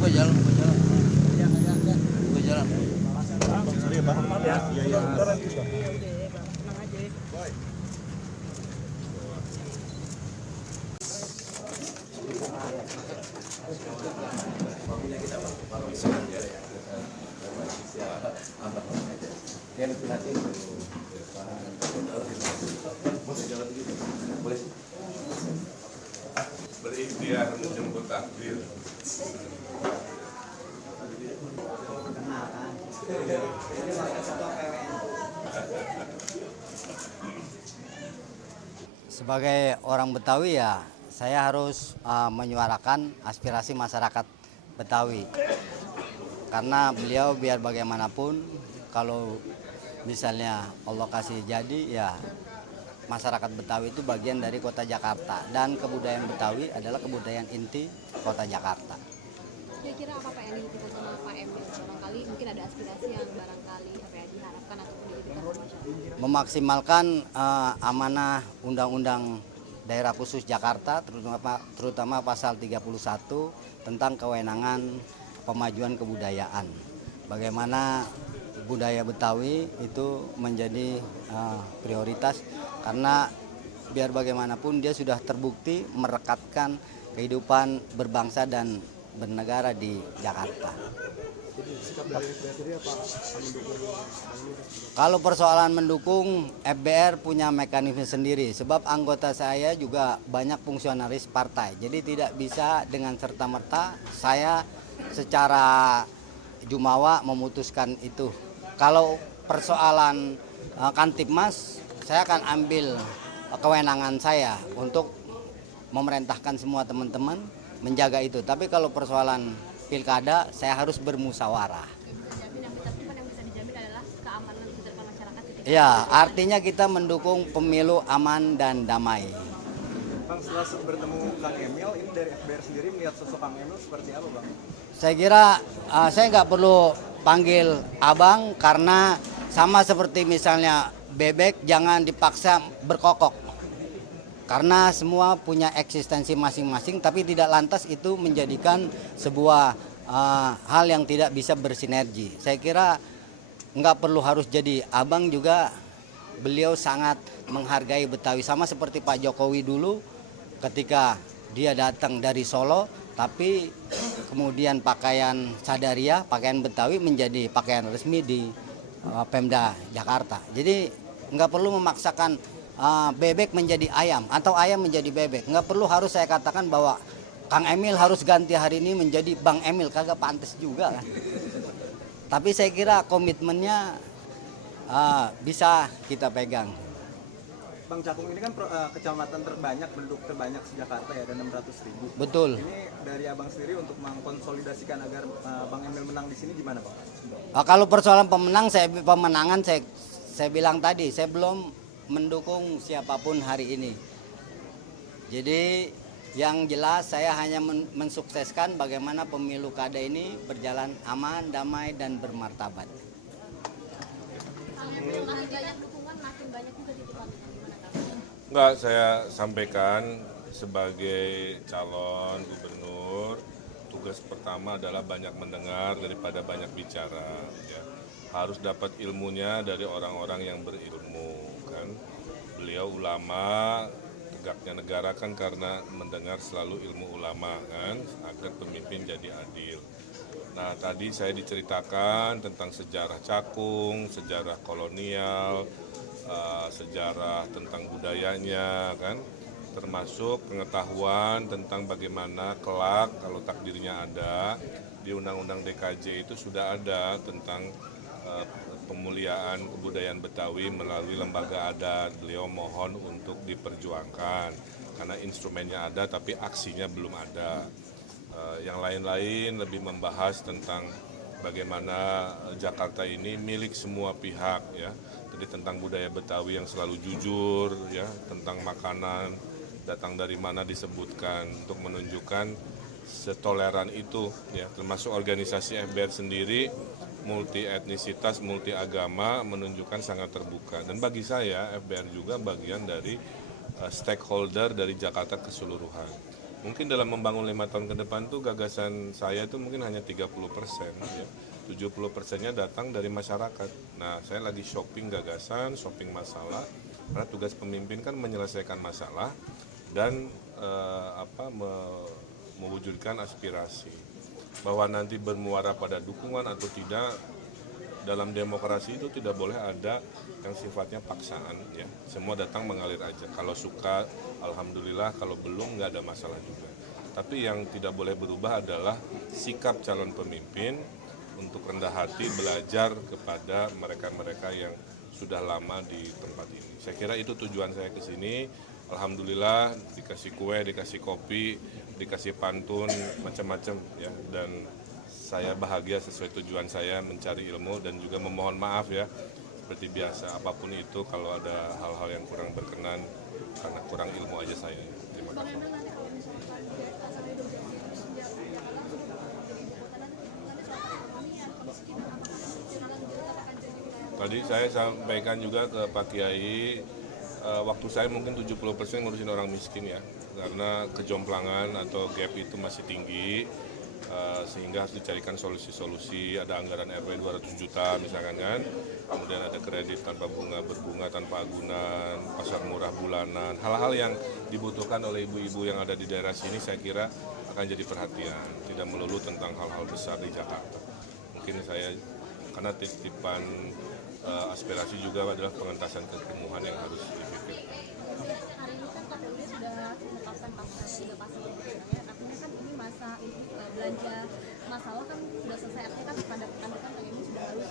buka jalan. Buka jalan. Sorry ya, Bang. Ya, iya. Berikhtiar menjemput takdir. Sebagai orang Betawi ya, saya harus menyuarakan aspirasi masyarakat Betawi. Karena beliau biar bagaimanapun, kalau misalnya Allah kasih jadi ya, masyarakat Betawi itu bagian dari kota Jakarta. Dan kebudayaan Betawi adalah kebudayaan inti kota Jakarta. Kira-kira apa Pak yang dilakukan sama Pak Emil? Barangkali mungkin ada aspirasi yang barangkali apa yang diharapkan ataupun diberikan oleh masyarakat. Memaksimalkan amanah Undang-Undang Daerah Khusus Jakarta, terutama pasal 31 tentang kewenangan pemajuan kebudayaan. Bagaimana budaya Betawi itu menjadi prioritas, karena biar bagaimanapun dia sudah terbukti merekatkan kehidupan berbangsa dan bernegara di Jakarta. Kalau persoalan mendukung, FBR punya mekanisme sendiri, sebab anggota saya juga banyak fungsionaris partai. Jadi tidak bisa dengan serta-merta saya secara jumawa memutuskan itu. Kalau persoalan Kantipmas, saya akan ambil kewenangan saya untuk memerintahkan semua teman-teman menjaga itu. Tapi kalau persoalan pilkada, saya harus bermusyawarah. Yang bisa dijamin adalah keamanan ketertiban masyarakat. Ya, artinya kita mendukung pemilu aman dan damai. Bang, setelah bertemu Kang Emil, ini dari FBR sendiri melihat sosok Kang Emil seperti apa, Bang? Saya kira saya nggak perlu panggil abang, karena sama seperti misalnya bebek jangan dipaksa berkokok. Karena semua punya eksistensi masing-masing, tapi tidak lantas itu menjadikan sebuah hal yang tidak bisa bersinergi. Saya kira nggak perlu harus jadi abang juga, beliau sangat menghargai Betawi. Sama seperti Pak Jokowi dulu ketika dia datang dari Solo, tapi kemudian pakaian sadaria, pakaian Betawi menjadi pakaian resmi di Pemda Jakarta. Jadi nggak perlu memaksakan bebek menjadi ayam atau ayam menjadi bebek. Nggak perlu harus saya katakan bahwa Kang Emil harus ganti hari ini menjadi Bang Emil, kagak pantas juga kan. Tapi saya kira komitmennya bisa kita pegang. Bang, Cakung ini kan kecamatan terbanyak, penduduk terbanyak di Jakarta ya, ada 600.000. Betul. Ini dari abang sendiri untuk mengkonsolidasikan agar Bang Emil menang di sini gimana, Bang? Kalau persoalan pemenangan saya bilang tadi, saya belum mendukung siapapun hari ini. Jadi yang jelas saya hanya mensukseskan bagaimana pemilu kada ini berjalan aman, damai, dan bermartabat. Enggak, saya sampaikan sebagai calon gubernur, tugas pertama adalah banyak mendengar daripada banyak bicara. Ya. Harus dapat ilmunya dari orang-orang yang berilmu. Kan. Beliau ulama, tegaknya negara kan karena mendengar selalu ilmu ulama kan, agar pemimpin jadi adil. Nah tadi saya diceritakan tentang sejarah Cakung, sejarah kolonial, sejarah tentang budayanya kan, termasuk pengetahuan tentang bagaimana kelak kalau takdirnya ada di Undang-Undang DKJ itu sudah ada tentang pemuliaan kebudayaan Betawi melalui lembaga adat. Beliau mohon untuk diperjuangkan karena instrumennya ada tapi aksinya belum ada. Yang lain-lain lebih membahas tentang bagaimana Jakarta ini milik semua pihak ya. Jadi tentang budaya Betawi yang selalu jujur ya, tentang makanan datang dari mana disebutkan untuk menunjukkan setoleran itu ya, termasuk organisasi FBR sendiri multi etnisitas, multi agama menunjukkan sangat terbuka. Dan bagi saya FBR juga bagian dari stakeholder dari Jakarta keseluruhan. Mungkin dalam membangun 5 tahun ke depan tuh gagasan saya tuh mungkin hanya 30%, ya. 70%-nya datang dari masyarakat. Nah, saya lagi shopping gagasan, shopping masalah, karena tugas pemimpin kan menyelesaikan masalah dan mewujudkan aspirasi. Bahwa nanti bermuara pada dukungan atau tidak, dalam demokrasi itu tidak boleh ada yang sifatnya paksaan, ya. Semua datang mengalir aja. Kalau suka, alhamdulillah. Kalau belum, nggak ada masalah juga. Tapi yang tidak boleh berubah adalah sikap calon pemimpin untuk rendah hati belajar kepada mereka-mereka yang sudah lama di tempat ini. Saya kira itu tujuan saya ke sini. Alhamdulillah dikasih kue, dikasih kopi, dikasih pantun, macam-macam, ya. Dan saya bahagia sesuai tujuan saya mencari ilmu dan juga memohon maaf, ya, seperti biasa apapun itu kalau ada hal-hal yang kurang berkenan karena kurang ilmu aja saya. Terima kasih. Tadi saya sampaikan juga ke Pak Kiai, waktu saya mungkin 70% ngurusin orang miskin, ya, karena kejomplangan atau gap itu masih tinggi. Sehingga harus dicarikan solusi-solusi, ada anggaran RW 200 juta misalkan kan, kemudian ada kredit tanpa bunga, berbunga tanpa agunan, pasar murah bulanan, hal-hal yang dibutuhkan oleh ibu-ibu yang ada di daerah sini saya kira akan jadi perhatian, tidak melulu tentang hal-hal besar di Jakarta. Mungkin saya, karena titipan aspirasi juga adalah pengentasan kekumuhan yang harus dipikirkan. Hari ini kan KPU sudah menetapkan pasal 3 pasal ya. Artinya kan ini masa belanja masalah kan sudah selesai, artinya kan pada pekan depan Kang Emil sudah harus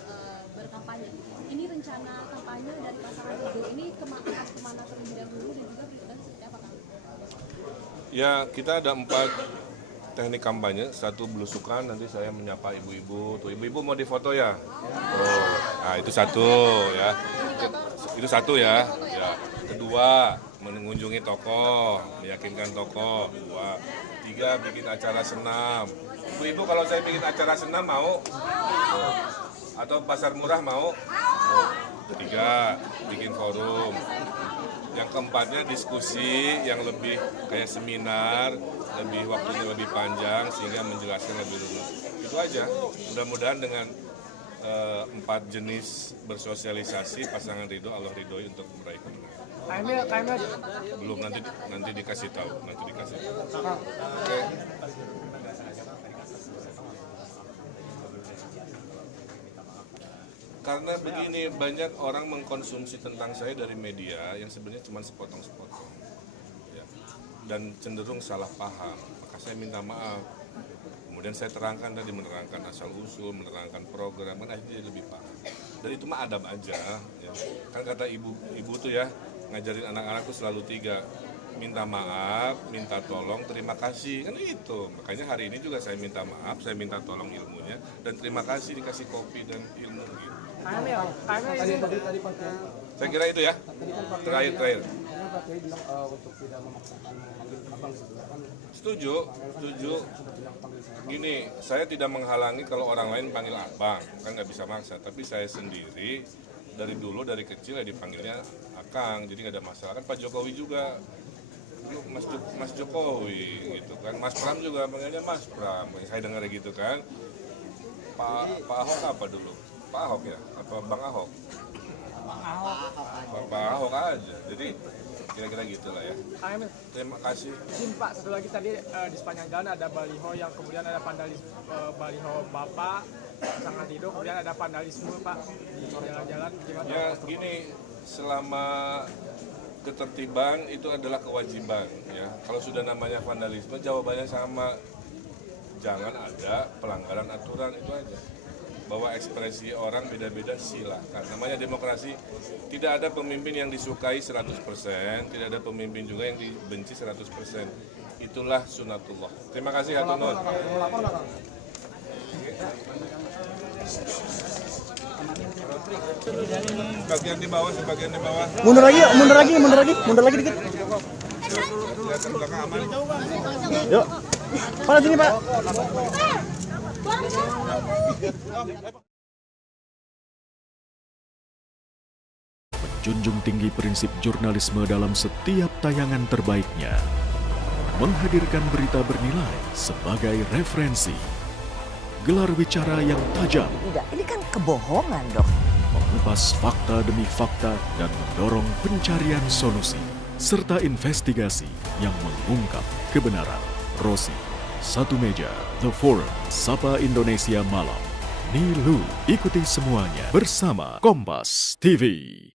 berkampanye. Ini rencana kampanye dari pasangan Ridho ini kemana terlebih dahulu dan juga beritanya seperti apa, Kang? Ya, kita ada 4 teknik kampanye. Satu belusukan, nanti saya menyapa ibu-ibu. Tuh, ibu-ibu mau difoto ya? Oh, nah itu satu, ya. Itu satu, ya. Ya. Kedua, mengunjungi tokoh, meyakinkan tokoh. 2, 3, bikin acara senam. Ibu-ibu kalau saya bikin acara senam mau? Oh. Atau pasar murah mau? Oh. 3, bikin forum. Yang keempatnya diskusi yang lebih kayak seminar, waktunya lebih panjang sehingga menjelaskan lebih luas. Itu aja. Mudah-mudahan dengan 4 jenis bersosialisasi pasangan Ridho, Allah ridhoi untuk meraih kemenangan. Belum, nanti dikasih tahu, Oke. Karena begini, banyak orang mengkonsumsi tentang saya dari media yang sebenarnya cuma sepotong-sepotong, ya, dan cenderung salah paham. Maka saya minta maaf. Kemudian saya terangkan tadi, menerangkan asal-usul, menerangkan program, kan akhirnya lebih paham. Dan itu mah adab aja, ya. Kan kata ibu tuh, ya, ngajarin anak-anak tuh selalu 3. Minta maaf, minta tolong, terima kasih, kan itu. Makanya hari ini juga saya minta maaf, saya minta tolong ilmunya, dan terima kasih dikasih kopi dan ilmu gitu. Saya kira itu, ya. Terakhir. Setuju. Gini, saya tidak menghalangi kalau orang lain panggil abang, kan nggak bisa maksa. Tapi saya sendiri dari dulu, dari kecil ya dipanggilnya akang, jadi nggak ada masalah. Kan Pak Jokowi juga dulu Mas Jokowi gitu kan, Mas Pram juga panggilnya Mas Pram. Saya dengar gitu kan. Pak Ahok apa dulu? Pak Ahok, ya? Apa Bang Ahok? Pak Ahok aja. Jadi kira-kira gitulah, ya. Terima kasih. Izin Pak, satu lagi tadi di sepanjang jalan ada baliho yang kemudian ada vandalisme, baliho Bapak, pasangan Ridho, kemudian ada vandalisme Pak di jalan-jalan. Ya gini, selama ketertiban itu adalah kewajiban, ya. Kalau sudah namanya vandalisme, jawabannya sama. Jangan ada pelanggaran aturan, itu aja. Bahwa ekspresi orang beda-beda silakan. Namanya demokrasi, tidak ada pemimpin yang disukai 100%, tidak ada pemimpin juga yang dibenci 100%. Itulah sunatullah. Terima kasih, hatur nuhun. Sebagian di bawah. Mundur lagi dikit. Kelihatan belakang aman. Yuk. Pak, sini Pak. Menjunjung tinggi prinsip jurnalisme dalam setiap tayangan terbaiknya. menghadirkan berita bernilai sebagai referensi. Gelar bicara yang tajam, Tidak, ini kan kebohongan dok. mengupas fakta demi fakta dan mendorong pencarian solusi, serta investigasi yang mengungkap kebenaran. Rosi, Satu Meja, The Forum, Sapa Indonesia Malam. Nilu, ikuti semuanya bersama Kompas TV.